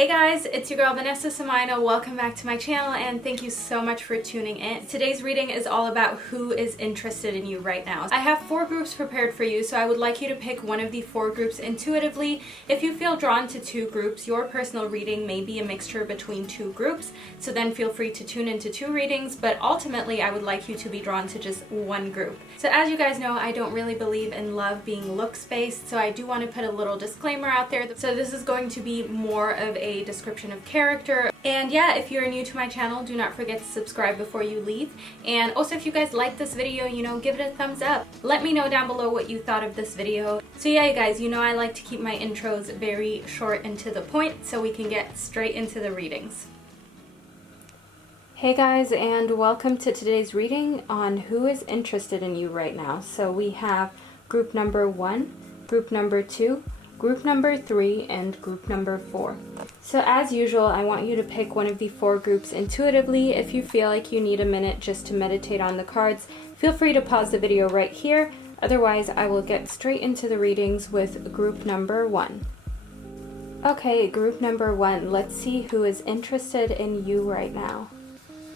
Hey guys, it's your girl Vanessa. Welcome back to my channel and thank you so much for tuning in. Today's reading is all about who is interested in you right now. I have 4 groups prepared for you, so I would like you to pick one of the 4 groups intuitively. If you feel drawn to 2 groups, your personal reading may be a mixture between 2 groups, so then feel free to tune into 2 readings, but ultimately I would like you to be drawn to just one group. So as you guys know, I don't really believe in love being looks-based, so I do want to put a little disclaimer out there. So this is going to be more of a description of character. And yeah, if you're new to my channel, do not forget to subscribe before you leave. And also, if you guys like this video, give it a thumbs up. Let me know down below what you thought of this video. So yeah, you guys, I like to keep my intros very short and to the point so we can get straight into the readings. Hey guys, and welcome to today's reading on who is interested in you right now. So we have group number 1, group number 2, group number 3, and group number 4. So as usual, I want you to pick one of the 4 groups intuitively. If you feel like you need a minute just to meditate on the cards, feel free to pause the video right here. Otherwise, I will get straight into the readings with group number 1. Okay, group number 1, let's see who is interested in you right now.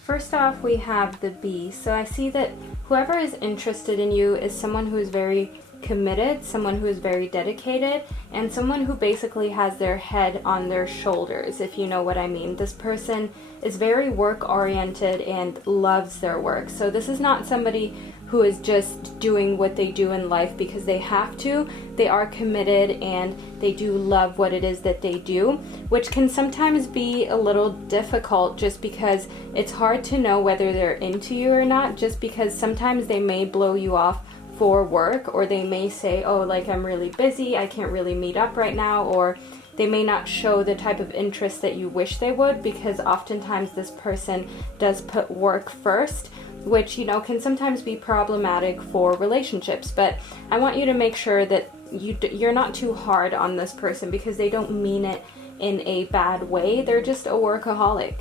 First off, we have the Bee. So I see that whoever is interested in you is someone who is very committed, someone who is very dedicated, and someone who basically has their head on their shoulders, if you know what I mean. This person is very work-oriented and loves their work. So this is not somebody who is just doing what they do in life because they have to. They are committed and they do love what it is that they do, which can sometimes be a little difficult just because it's hard to know whether they're into you or not, just because sometimes they may blow you off for work, or they may say, oh, like, I'm really busy, I can't really meet up right now, or they may not show the type of interest that you wish they would, because oftentimes this person does put work first, which can sometimes be problematic for relationships. But I want you to make sure that you're not too hard on this person, because they don't mean it in a bad way. They're just a workaholic.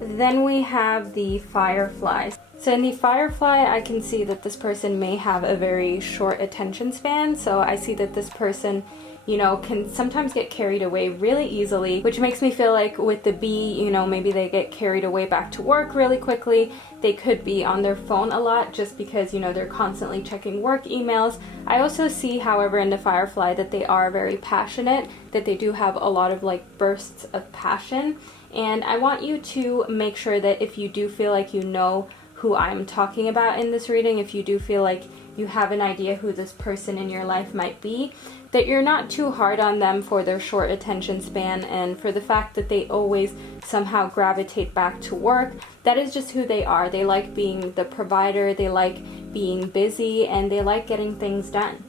Then we have the Firefly. So in the Firefly, I can see that this person may have a very short attention span. So I see that this person, can sometimes get carried away really easily, which makes me feel like with the Bee, maybe they get carried away back to work really quickly. They could be on their phone a lot just because, they're constantly checking work emails. I also see, however, in the Firefly that they are very passionate, that they do have a lot of bursts of passion. And I want you to make sure that if you do feel like you know who I'm talking about in this reading, if you do feel like you have an idea who this person in your life might be, that you're not too hard on them for their short attention span and for the fact that they always somehow gravitate back to work. That is just who they are. They like being the provider, they like being busy, and they like getting things done.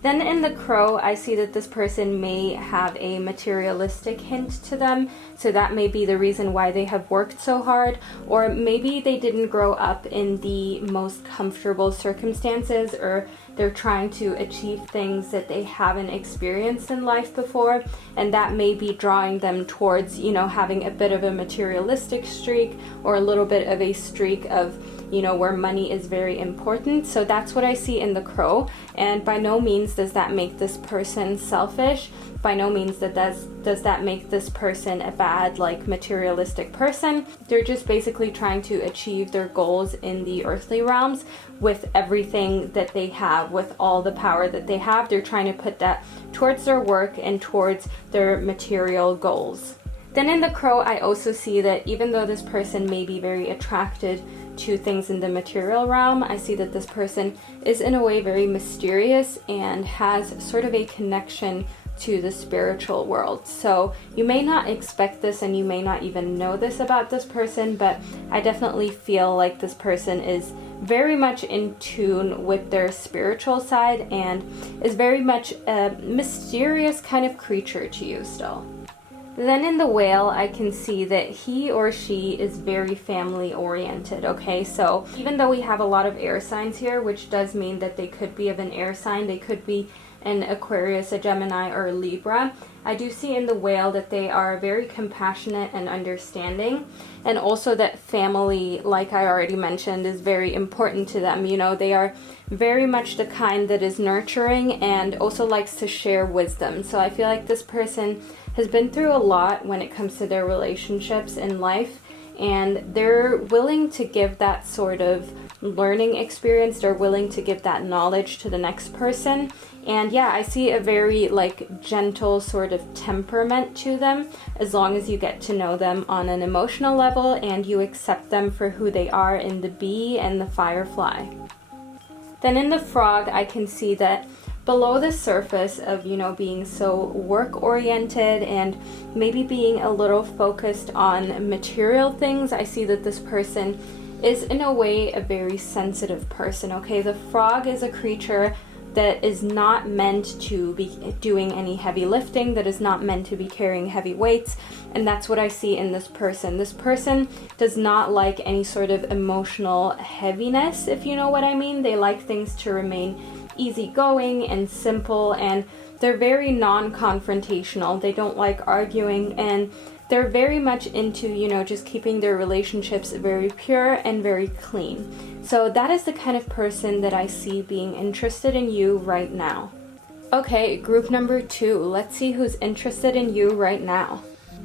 Then in the Crow, I see that this person may have a materialistic hint to them, so that may be the reason why they have worked so hard, or maybe they didn't grow up in the most comfortable circumstances, or they're trying to achieve things that they haven't experienced in life before, and that may be drawing them towards, having a bit of a materialistic streak, or a little bit of a streak of where money is very important. So that's what I see in the Crow. And by no means does that make this person selfish. By no means does that make this person a bad, materialistic person. They're just basically trying to achieve their goals in the earthly realms with everything that they have, with all the power that they have. They're trying to put that towards their work and towards their material goals. Then in the Crow, I also see that even though this person may be very attracted to things in the material realm, I see that this person is in a way very mysterious and has sort of a connection to the spiritual world. So you may not expect this and you may not even know this about this person, but I definitely feel like this person is very much in tune with their spiritual side and is very much a mysterious kind of creature to you still. Then in the Whale, I can see that he or she is very family oriented, okay? So even though we have a lot of air signs here, which does mean that they could be of an air sign, they could be an Aquarius, a Gemini, or a Libra. I do see in the whale that they are very compassionate and understanding, and also that family, like I already mentioned, is very important to them. They are very much the kind that is nurturing and also likes to share wisdom. So I feel like this person has been through a lot when it comes to their relationships in life, and they're willing to give that sort of learning experience. They're willing to give that knowledge to the next person. And yeah, I see a very gentle sort of temperament to them, as long as you get to know them on an emotional level and you accept them for who they are in the bee and the firefly. Then in the frog, I can see that below the surface of, being so work-oriented and maybe being a little focused on material things, I see that this person is in a way a very sensitive person, okay? The frog is a creature that is not meant to be doing any heavy lifting, that is not meant to be carrying heavy weights, and that's what I see in this person. This person does not like any sort of emotional heaviness, if you know what I mean. They like things to remain easygoing and simple, and they're very non-confrontational. They don't like arguing, and they're very much into, just keeping their relationships very pure and very clean. So that is the kind of person that I see being interested in you right now. Okay, group number 2. Let's see who's interested in you right now.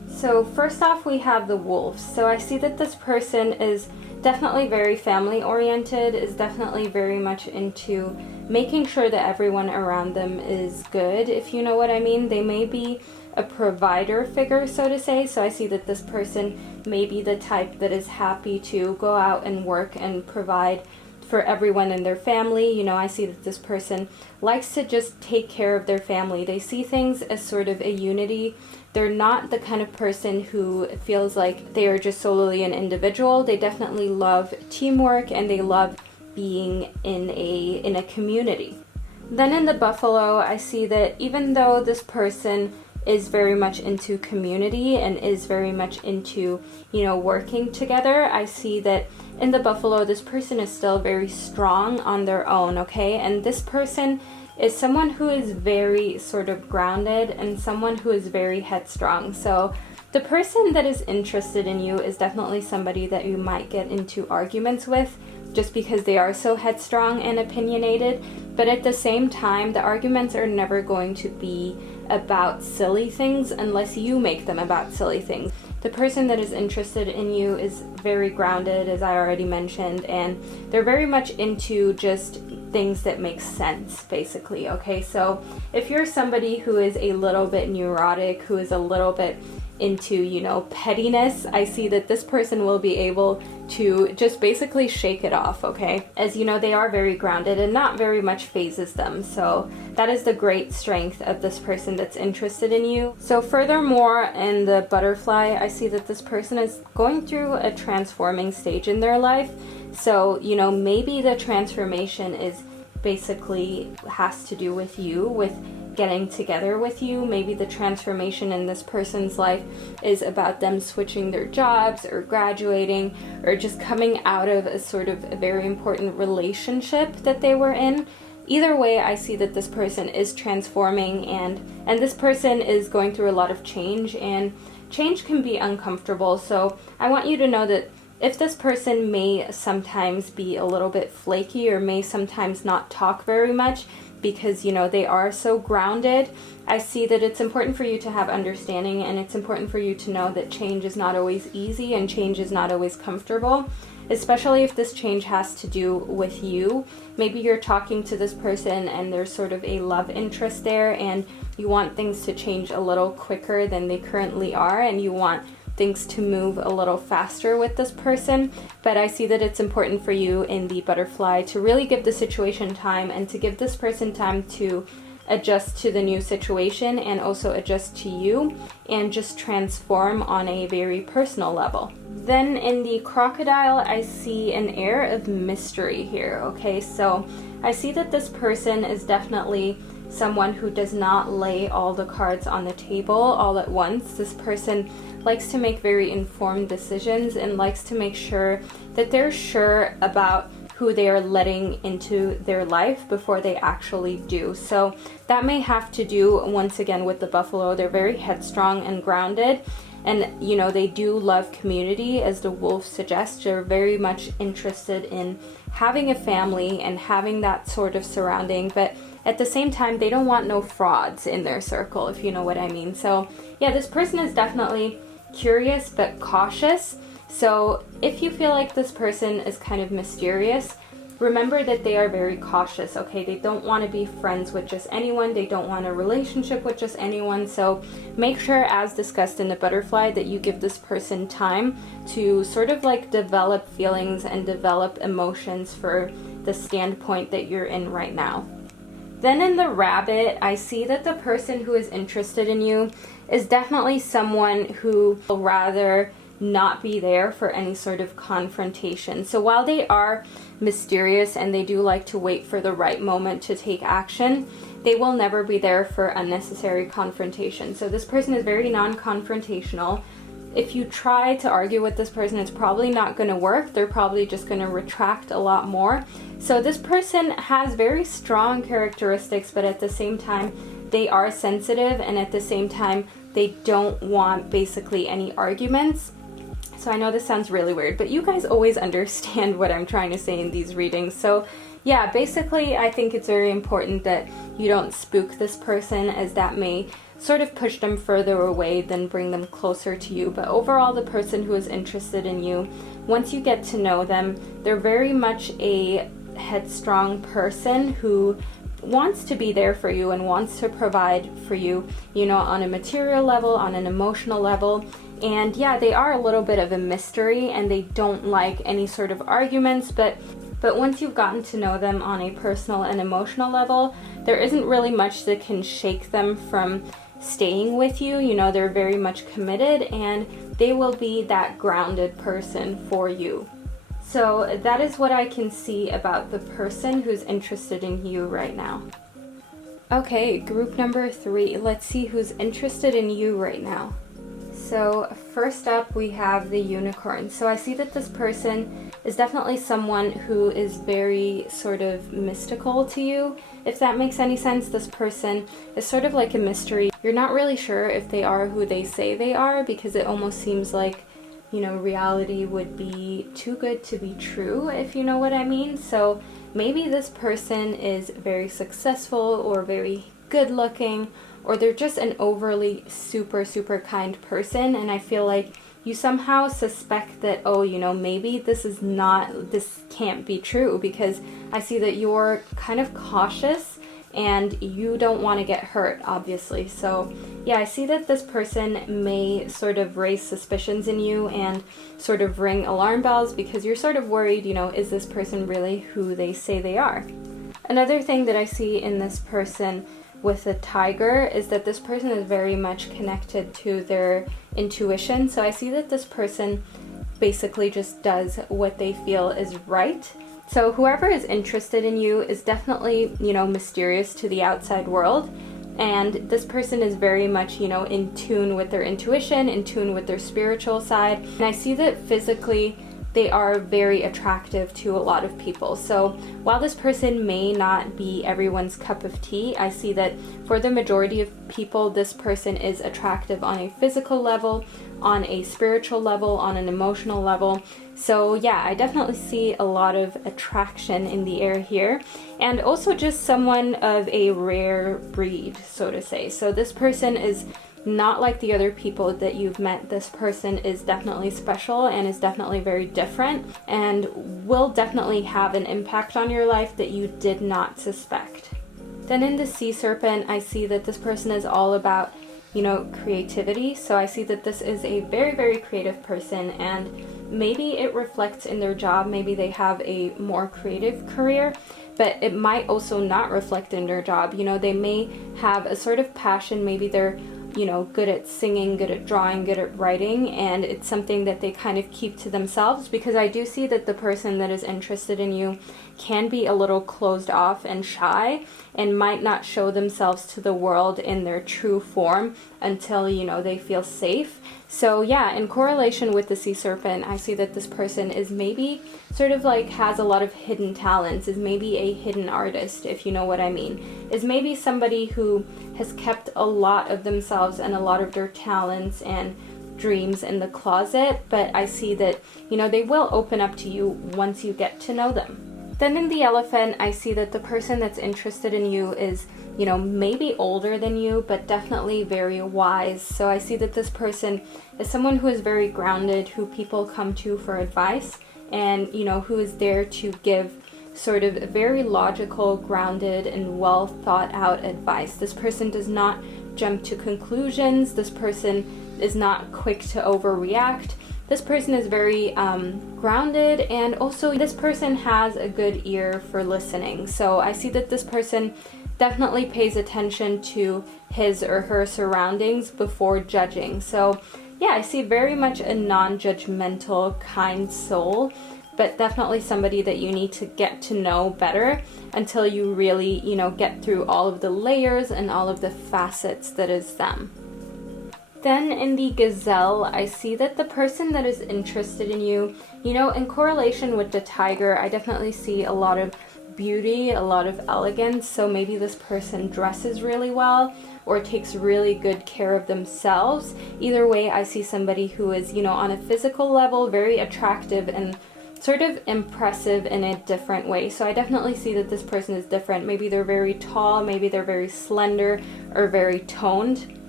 So first off, we have the wolves. So I see that this person is definitely very family oriented, is definitely very much into making sure that everyone around them is good, if you know what I mean. They may be a provider figure, so to say. So I see that this person may be the type that is happy to go out and work and provide for everyone in their family. I see that this person likes to just take care of their family. They see things as sort of a unity. They're not the kind of person who feels like they are just solely an individual. They definitely love teamwork, and they love being in a community. Then in the buffalo, I see that even though this person is very much into community and is very much into, working together, I see that in the buffalo, this person is still very strong on their own, okay? And this person is someone who is very sort of grounded and someone who is very headstrong. So the person that is interested in you is definitely somebody that you might get into arguments with, just because they are so headstrong and opinionated. But at the same time, the arguments are never going to be about silly things unless you make them about silly things. The person that is interested in you is very grounded, as I already mentioned, and they're very much into just things that make sense, basically, okay? So if you're somebody who is a little bit neurotic, who is a little bit into, pettiness, I see that this person will be able to just basically shake it off, okay? As you know, they are very grounded and not very much phases them. So that is the great strength of this person that's interested in you. So furthermore, in the butterfly, I see that this person is going through a transforming stage in their life. So, maybe the transformation is basically has to do with you, with getting together with you. Maybe the transformation in this person's life is about them switching their jobs or graduating or just coming out of a sort of a very important relationship that they were in. Either way, I see that this person is transforming, and this person is going through a lot of change, and change can be uncomfortable. So I want you to know that if this person may sometimes be a little bit flaky or may sometimes not talk very much because, they are so grounded, I see that it's important for you to have understanding, and it's important for you to know that change is not always easy and change is not always comfortable, especially if this change has to do with you. Maybe you're talking to this person and there's sort of a love interest there, and you want things to change a little quicker than they currently are, and you want things to move a little faster with this person. But I see that it's important for you in the butterfly to really give the situation time, and to give this person time to adjust to the new situation and also adjust to you and just transform on a very personal level. Then in the crocodile, I see an air of mystery here, okay? So I see that this person is definitely someone who does not lay all the cards on the table all at once. This person likes to make very informed decisions and likes to make sure that they're sure about who they are letting into their life before they actually do. So that may have to do, once again, with the buffalo. They're very headstrong and grounded, and they do love community, as the wolf suggests. They're very much interested in having a family and having that sort of surrounding, but at the same time, they don't want no frauds in their circle, if you know what I mean. So yeah, this person is definitely curious but cautious. So if you feel like this person is kind of mysterious, remember that they are very cautious, okay? They don't want to be friends with just anyone. They don't want a relationship with just anyone. So make sure, as discussed in the butterfly, that you give this person time to sort of like develop feelings and develop emotions for the standpoint that you're in right now. Then in the rabbit, I see that the person who is interested in you is definitely someone who will rather not be there for any sort of confrontation. So while they are mysterious and they do like to wait for the right moment to take action, they will never be there for unnecessary confrontation. So this person is very non-confrontational. If you try to argue with this person, it's probably not going to work. They're probably just going to retract a lot more. So this person has very strong characteristics, but at the same time, they are sensitive, and at the same time, they don't want basically any arguments. So I know this sounds really weird, but you guys always understand what I'm trying to say in these readings. So yeah, basically I think it's very important that you don't spook this person, as that may sort of push them further away than bring them closer to you. But overall, the person who is interested in you, once you get to know them, they're very much a headstrong person who wants to be there for you and wants to provide for you, on a material level, on an emotional level. And yeah, they are a little bit of a mystery, and they don't like any sort of arguments, but once you've gotten to know them on a personal and emotional level, there isn't really much that can shake them from staying with you. They're very much committed, and they will be that grounded person for you. So that is what I can see about the person who's interested in you right now. Okay, group number 3. Let's see who's interested in you right now. So first up, we have the unicorn. So I see that this person is definitely someone who is very sort of mystical to you. If that makes any sense, this person is sort of like a mystery. You're not really sure if they are who they say they are, because it almost seems like, reality would be too good to be true, if you know what I mean. So maybe this person is very successful or very good looking, or they're just an overly super kind person, and I feel like you somehow suspect that, maybe this can't be true, because I see that you're kind of cautious and you don't want to get hurt, obviously. So yeah, I see that this person may sort of raise suspicions in you and sort of ring alarm bells, because you're sort of worried, is this person really who they say they are? Another thing that I see in this person with the tiger is that this person is very much connected to their intuition. So I see that this person basically just does what they feel is right. So whoever is interested in you is definitely, mysterious to the outside world. And this person is very much, in tune with their intuition, in tune with their spiritual side. And I see that physically they are very attractive to a lot of people. So while this person may not be everyone's cup of tea, I see that for the majority of people, this person is attractive on a physical level, on a spiritual level, on an emotional level. So yeah, I definitely see a lot of attraction in the air here, and also just someone of a rare breed, so to say. So this person is not like the other people that you've met. This person is definitely special and is definitely very different, and will definitely have an impact on your life that you did not suspect. Then in the sea serpent, I see that this person is all about, creativity. So I see that this is a very creative person, and maybe it reflects in their job. Maybe they have a more creative career, but it might also not reflect in their job. They may have a sort of passion. Maybe they're good at singing, good at drawing, good at writing, and it's something that they kind of keep to themselves, because I do see that the person that is interested in you can be a little closed off and shy and might not show themselves to the world in their true form until, they feel safe. So yeah, in correlation with the sea serpent, I see that this person is maybe sort of like has a lot of hidden talents, is maybe a hidden artist, if you know what I mean, is maybe somebody who has kept a lot of themselves and a lot of their talents and dreams in the closet, but I see that, they will open up to you once you get to know them. Then in the elephant, I see that the person that's interested in you is, maybe older than you, but definitely very wise. So I see that this person is someone who is very grounded, who people come to for advice, and, who is there to give sort of very logical, grounded, and well thought out advice. This person does not jump to conclusions. This person is not quick to overreact. This person is very grounded, and also this person has a good ear for listening. So I see that this person definitely pays attention to his or her surroundings before judging. So yeah, I see very much a non-judgmental, kind soul, but definitely somebody that you need to get to know better until you really, get through all of the layers and all of the facets that is them. Then in the gazelle, I see that the person that is interested in you, in correlation with the tiger, I definitely see a lot of beauty, a lot of elegance. So maybe this person dresses really well or takes really good care of themselves. Either way, I see somebody who is, on a physical level, very attractive and sort of impressive in a different way. So I definitely see that this person is different. Maybe they're very tall, maybe they're very slender or very toned.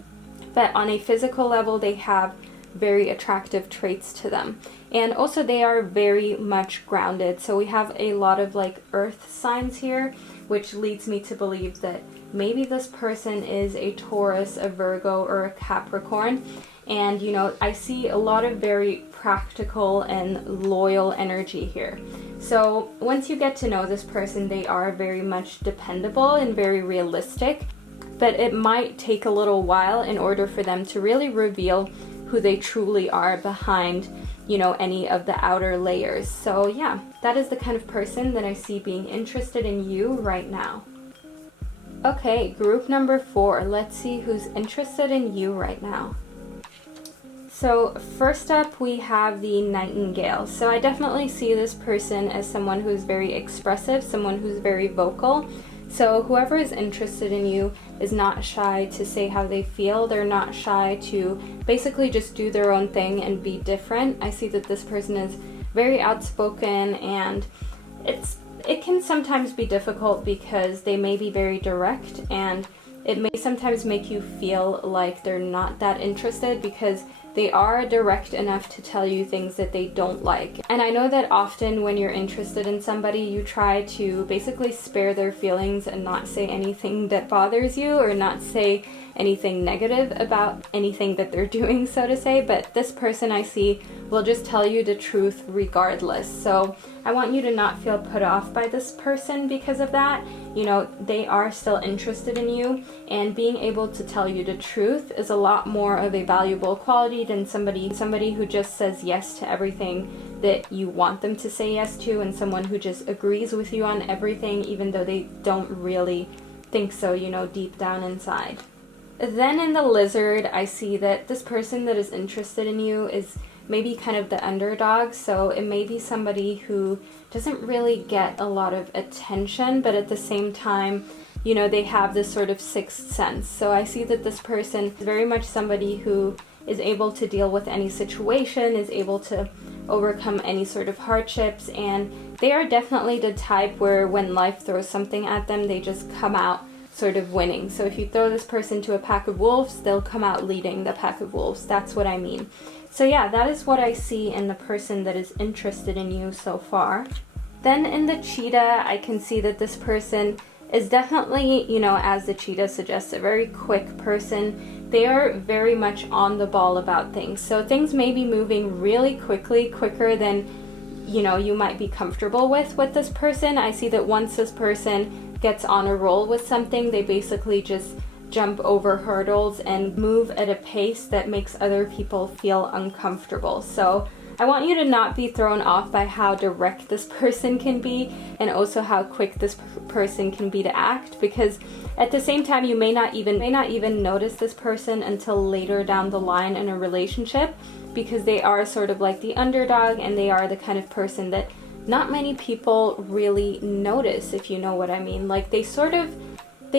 But on a physical level, they have very attractive traits to them. And also they are very much grounded. So we have a lot of like earth signs here, which leads me to believe that maybe this person is a Taurus, a Virgo, or a Capricorn. And, I see a lot of very practical and loyal energy here. So once you get to know this person, they are very much dependable and very realistic. But it might take a little while in order for them to really reveal who they truly are behind, any of the outer layers. So yeah, that is the kind of person that I see being interested in you right now. Okay, group number 4. Let's see who's interested in you right now. So first up, we have the nightingale. So I definitely see this person as someone who's very expressive, someone who's very vocal. So whoever is interested in you is not shy to say how they feel. They're not shy to basically just do their own thing and be different. I see that this person is very outspoken, and it can sometimes be difficult because they may be very direct, and it may sometimes make you feel like they're not that interested because they are direct enough to tell you things that they don't like. And I know that often when you're interested in somebody, you try to basically spare their feelings and not say anything that bothers you or not say anything negative about anything that they're doing, so to say. But this person I see will just tell you the truth regardless. So I want you to not feel put off by this person because of that. They are still interested in you, and being able to tell you the truth is a lot more of a valuable quality than somebody who just says yes to everything that you want them to say yes to, and someone who just agrees with you on everything even though they don't really think so, deep down inside. Then in the lizard, I see that this person that is interested in you is maybe kind of the underdog. So it may be somebody who doesn't really get a lot of attention, but at the same time, they have this sort of sixth sense. So I see that this person is very much somebody who is able to deal with any situation, is able to overcome any sort of hardships, and they are definitely the type where when life throws something at them, they just come out sort of winning. So if you throw this person to a pack of wolves, they'll come out leading the pack of wolves. That's what I mean. So yeah, that is what I see in the person that is interested in you so far. Then in the cheetah, I can see that this person is definitely, as the cheetah suggests, a very quick person. They are very much on the ball about things. So things may be moving really quickly, quicker than, you might be comfortable with this person. I see that once this person gets on a roll with something, they basically just jump over hurdles and move at a pace that makes other people feel uncomfortable. So I want you to not be thrown off by how direct this person can be, and also how quick this person can be to act, because at the same time you may not even notice this person until later down the line in a relationship, because they are sort of like the underdog, and they are the kind of person that not many people really notice, if you know what I mean. Like they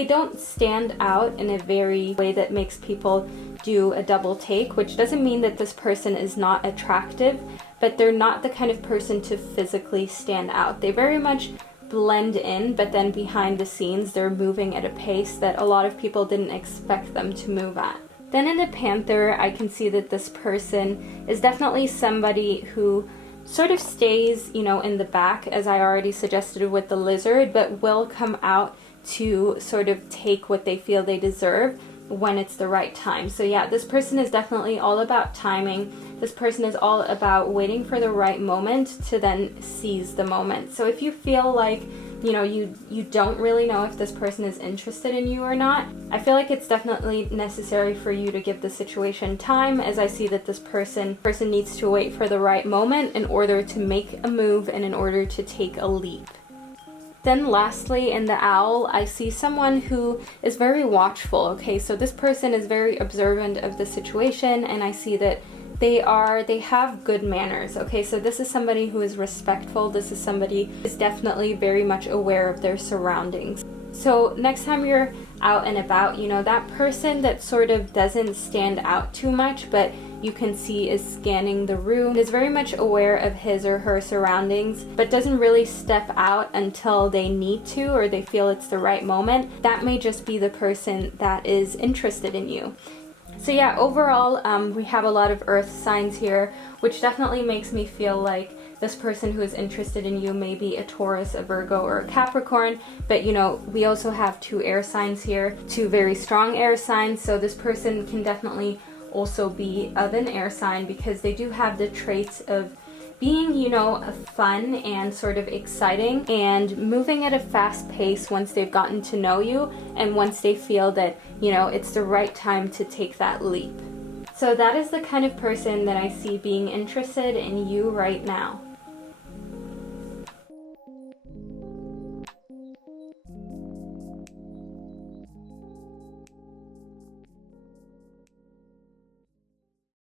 don't stand out in a very way that makes people do a double take, which doesn't mean that this person is not attractive, but they're not the kind of person to physically stand out. They very much blend in, but then behind the scenes they're moving at a pace that a lot of people didn't expect them to move at. Then in the Panther, I can see that this person is definitely somebody who sort of stays, in the back, as I already suggested with the Lizard, but will come out to sort of take what they feel they deserve when it's the right time. So yeah, this person is definitely all about timing. This person is all about waiting for the right moment to then seize the moment. So if you feel like, you don't really know if this person is interested in you or not, I feel like it's definitely necessary for you to give the situation time, as I see that this person needs to wait for the right moment in order to make a move and in order to take a leap. Then lastly, in the Owl, I see someone who is very watchful, okay? So this person is very observant of the situation, and I see that they have good manners, okay? So this is somebody who is respectful. This is somebody who is definitely very much aware of their surroundings. So next time you're out and about, that person that sort of doesn't stand out too much, but you can see is scanning the room, is very much aware of his or her surroundings, but doesn't really step out until they need to or they feel it's the right moment, that may just be the person that is interested in you. So yeah, overall, we have a lot of earth signs here, which definitely makes me feel like this person who is interested in you may be a Taurus, a Virgo, or a Capricorn, but we also have 2 air signs here, 2 very strong air signs, so this person can definitely also be of an air sign, because they do have the traits of being, fun and sort of exciting and moving at a fast pace once they've gotten to know you and once they feel that, it's the right time to take that leap. So that is the kind of person that I see being interested in you right now.